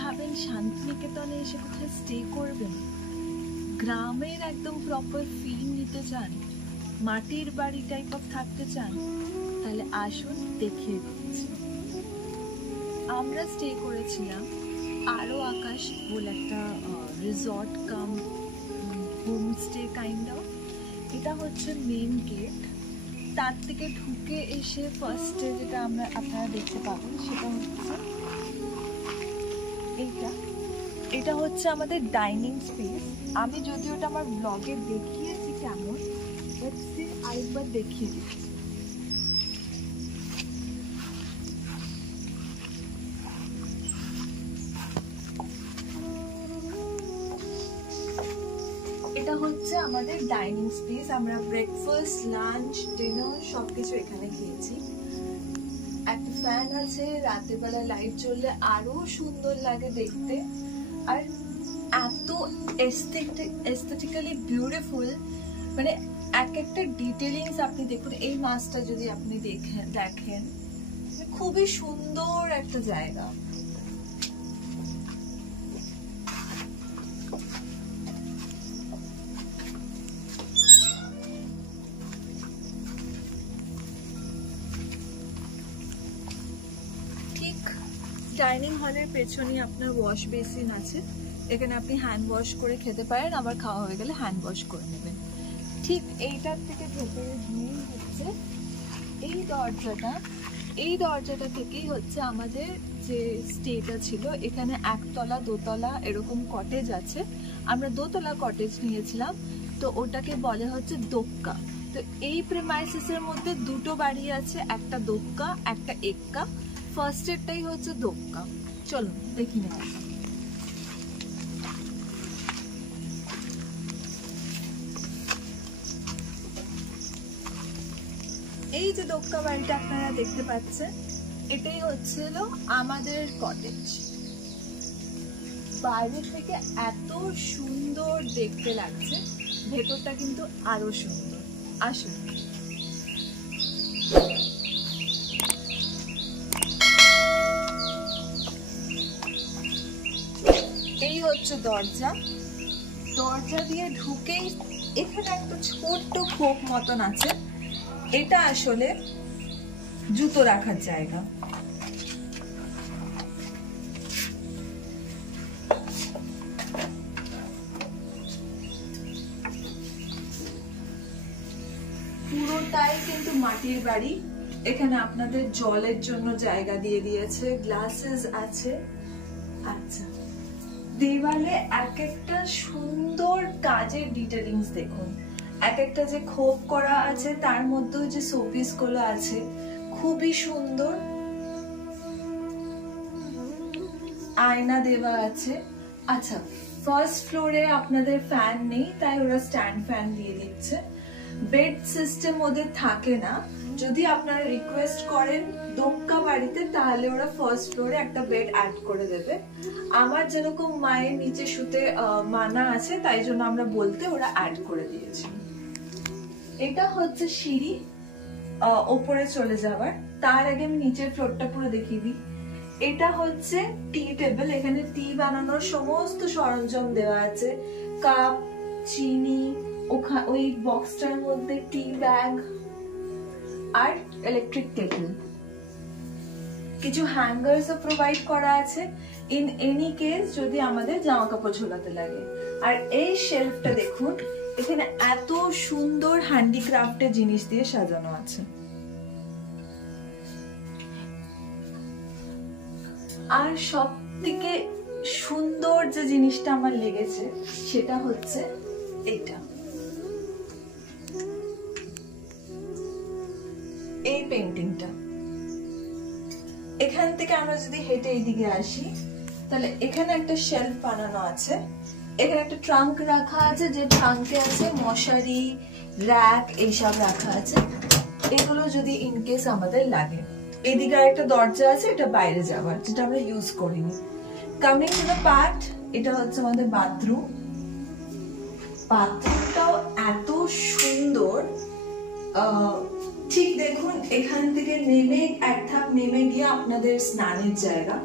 ভাবেন শান্তিনিকেতনে এসে কোথায় স্টে করবেন, গ্রামের একদম প্রপার ফিল নিতে চান, মাটির বাড়ি টাইপ অফ থাকতে চান, তাহলে আসুন দেখিয়ে দিচ্ছি। আমরা স্টে করেছিলাম আরো আকাশ বলে একটা resort cum homestay kind of. এটা হচ্ছে মেন গেট। তার থেকে ঢুকে এসে ফার্স্টে যেটা আপনারা দেখতে পাবেন সেটা হচ্ছে এটা হচ্ছে আমাদের ডাইনিং স্পেস। আমি যদিও ওটা আমার ব্লগে দেখিয়েছি কেমন, বাট স্টিল আরেকবার দেখিয়ে দিচ্ছি। এটা হচ্ছে আমাদের ডাইনিং স্পেস। আমরা ব্রেকফাস্ট, লাঞ্চ, ডিনার সবকিছু এখানে খেয়েছি। একটা ফ্যান আছে, রাতের বেলা লাইট জ্বললে আরো সুন্দর লাগে দেখতে। আর এত এস্থেটিক্যালি বিউটিফুল, মানে এক একটা ডিটেলিংস আপনি দেখুন। এই মাছটা যদি আপনি দেখেন খুবই সুন্দর একটা জায়গা। ডাইনিং হলের পেছনে আপনার ওয়াশ বেসিন আছে, এখানে আপনি হ্যান্ড ওয়াশ করে খেতে পারেন, আবার খাওয়া হয়ে গেলে হ্যান্ড ওয়াশ করে নেবেন। ঠিক এইটার থেকে ভেতরে গিয়ে হচ্ছে এই দরজাটা থেকেই হচ্ছে আমাদের যে স্টেটা ছিল। এখানে একতলা দোতলা এরকম কটেজ আছে, আমরা দোতলা কটেজ নিয়েছিলাম, তো ওটাকে বলে হচ্ছে দোক্কা। তো এই প্রেমাইসিসের মধ্যে দুটো বাড়ি আছে, একটা দোক্কা একটা এক্কা। ফার্স্ট এরটাই হচ্ছে দোক্কা। চলুন দেখি না। এই যে দোক্কা বাড়িটা আপনারা দেখতে পাচ্ছেন, এটাই হচ্ছিল আমাদের কটেজ। বাইরে থেকে এত সুন্দর দেখতে লাগছে, ভেতরটা কিন্তু আরো সুন্দর। আসুন। এই হচ্ছে দরজা দিয়ে ঢুকেই এখানে একটা ছোট্ট খোপ মতন আছে। এটা আসলে জুতো রাখার জায়গা। পুরোটাই কিন্তু মাটির বাড়ি। এখানে আপনাদের জলের জন্য জায়গা দিয়ে দিয়েছে, গ্লাসেস আছে। আচ্ছা, দেওয়ালে এক একটা সুন্দর কাজের ডিটেলিংস দেখুন। এক একটা যে খোপ করা আছে তার মধ্যেও যে শোপিস গুলো আছে খুবই সুন্দর। আয়না দেওয়া আছে। আচ্ছা, ফার্স্ট ফ্লোরে আপনাদের ফ্যান নেই, তাই ওরা স্ট্যান্ড ফ্যান দিয়ে দিচ্ছে। বেড সিস্টেম ওদের থাকে না। যদি আপনারা রিকোয়েস্ট করেন দোক্কা বাড়িতে, তাহলে ওরা ফার্স্ট ফ্লোরে একটা বেড অ্যাড করে দেবে। আমার যেরকম মায়ের নিচে শুতে মানা আছে, তাই জন্য আমরা বলতে ওরা অ্যাড করে দিয়েছে। এটা হচ্ছে সিঁড়ি ওপরে চলে যাওয়ার। তার আগে আমি নিচের ফ্লোরটা পুরো দেখিয়ে দিই। এটা হচ্ছে টি টেবিল। এখানে টি বানানোর সমস্ত সরঞ্জাম দেওয়া আছে, কাপ, চিনি, ওই বক্সটার মধ্যে টি ব্যাগ আর ইলেকট্রিক কেটল। কিছু হ্যাঙ্গারসও প্রোভাইড করা আছে ইন এনি কেস যদি আমাদের জামা কাপড় ঝোলাতে লাগে। আর এই শেলফটা দেখুন, এখানে এত সুন্দর হ্যান্ডিক্রাফটের জিনিস দিয়ে সাজানো আছে। আর সব থেকে সুন্দর যে জিনিসটা আমার লেগেছে সেটা হচ্ছে এটা, এই পেইন্টিংটা। এখান থেকে আমরা যদি হেঁটে এইদিকে আসি, তাহলে এখানে একটা শেলফ বানানো আছে। এখানে একটা ট্রাঙ্ক রাখা আছে, যে ট্রাঙ্কে আছে মশারি, র‍্যাক এইসব রাখা আছে। এগুলো যদি ইনকেস আমাদের লাগে। এদিকে একটা দরজা আছে, এটা বাইরে যাওয়ার, যেটা আমরা ইউজ করিনি। কামিং টু দ্য পার্ট, এটা হচ্ছে আমাদের বাথরুম। বাথরুমটাও এত সুন্দর। ঠিক দেখুন, এখান থেকে নেমে এক ধাপ নেমে গিয়ে আপনাদের স্নানের জায়গা।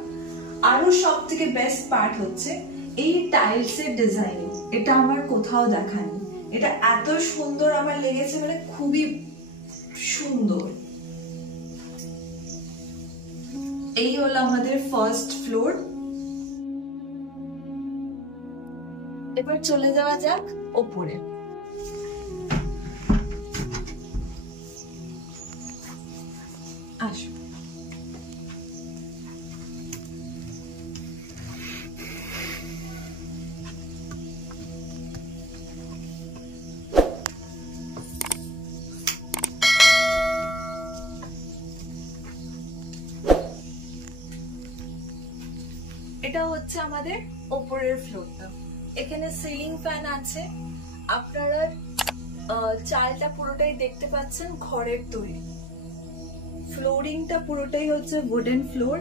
আরো সব থেকে বেস্ট পার্ট হচ্ছে এই টাইলস এর ডিজাইনিং। এটা আমার কোথাও দেখানি, এটা এত সুন্দর আমার লেগেছে, মানে খুবই সুন্দর। এই হলো আমাদের ফার্স্ট ফ্লোর। এবার চলে যাওয়া যাক ওপরে। আসো, এটা হচ্ছে আমাদের ওপরের ফ্লোরটা। এখানে সিলিং ফ্যান আছে। আপনারা চালটা পুরোটাই দেখতে পাচ্ছেন ঘরের তৈরি। ফ্লোরিংটা পুরোটাই হচ্ছে উডেন ফ্লোর।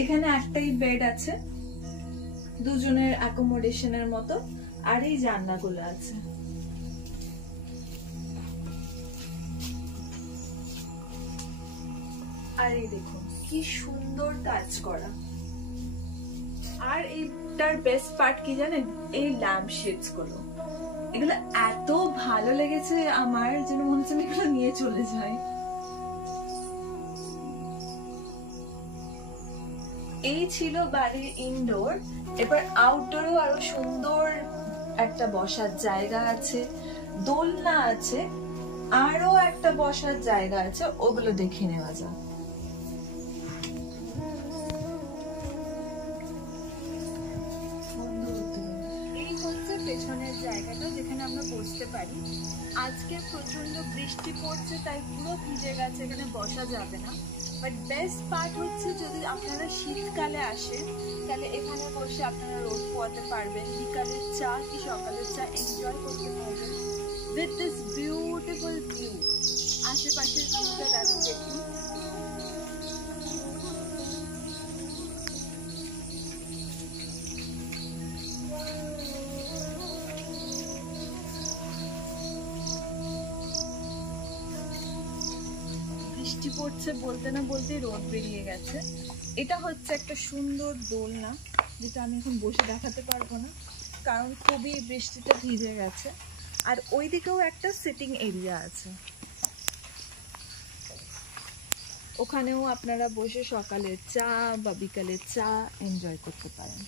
এখানে একটাই বেড আছে, দুজনের অ্যাকোমোডেশনের মতো, আর এই জানলাগুলো আছে। আর এই দেখুন কি সুন্দর কাজ করা। আর এইটার বেস্ট পার্ট কি জানেন? এই ল্যাম্প শেডস গুলো, এগুলো এত ভালো লেগেছে আমার, যেন মনে হচ্ছে এগুলো নিয়ে চলে যাই। এই ছিল বাড়ির ইনডোর। এবার আউটডোরেও আরো সুন্দর একটা বসার জায়গা আছে, দোলনা আছে, আরো একটা বসার জায়গা আছে, ওগুলো দেখে নেওয়া যাক। পেছনের জায়গাটা যেখানে আমরা বসতে পারি। আজকে প্রচন্ড বৃষ্টি পড়ছে, তাই পুরো ভিজে গেছে, এখানে বসা যাবে না। বাট বেস্ট পার্ট হচ্ছে যদি আপনারা শীতকালে আসেন তাহলে এখানে বসে আপনারা রোদ পোয়াতে পারবেন, বিকালের চা কি সকালের চা এনজয় করতে পারবেন উইথ দিস বিউটিফুল ভিউ। আশেপাশের ভিউটা দেখুন। বৃষ্টি পড়ছে বলতে না বলতেই রোদ বেরিয়ে গেছে। এটা হচ্ছে একটা সুন্দর দোলনা, যেটা আমি এখন বসে দেখাতে পারবো না কারণ খুবই বৃষ্টিতে ভিজে গেছে। আর ওই দিকেও একটা সিটিং এরিয়া আছে, ওখানেও আপনারা বসে সকালের চা বা বিকালের চা এনজয় করতে পারেন।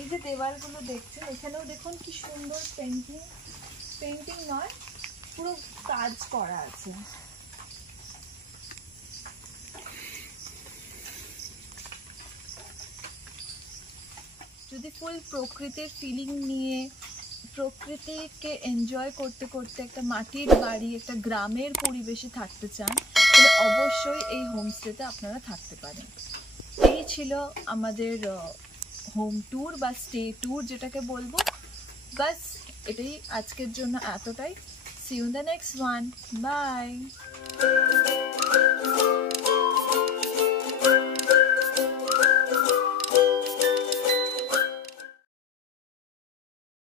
এই যে দেওয়ালগুলো দেখছেন, এখানেও দেখুন কি সুন্দর পেন্টিং, পেন্টিং নয় পুরো কাজ করা আছে। যদি ফুল প্রকৃতির ফিলিং নিয়ে, প্রকৃতিকে এনজয় করতে করতে একটা মাটির বাড়ি, একটা গ্রামের পরিবেশে থাকতে চান, তাহলে অবশ্যই এই হোমস্টেতে আপনারা থাকতে পারেন। এই ছিল আমাদের হোম ট্যুর বা স্টে ট্যুর যেটাকে বলবো। বাস এটাই আজকের জন্য এতটাই। See you in the next one. Bye.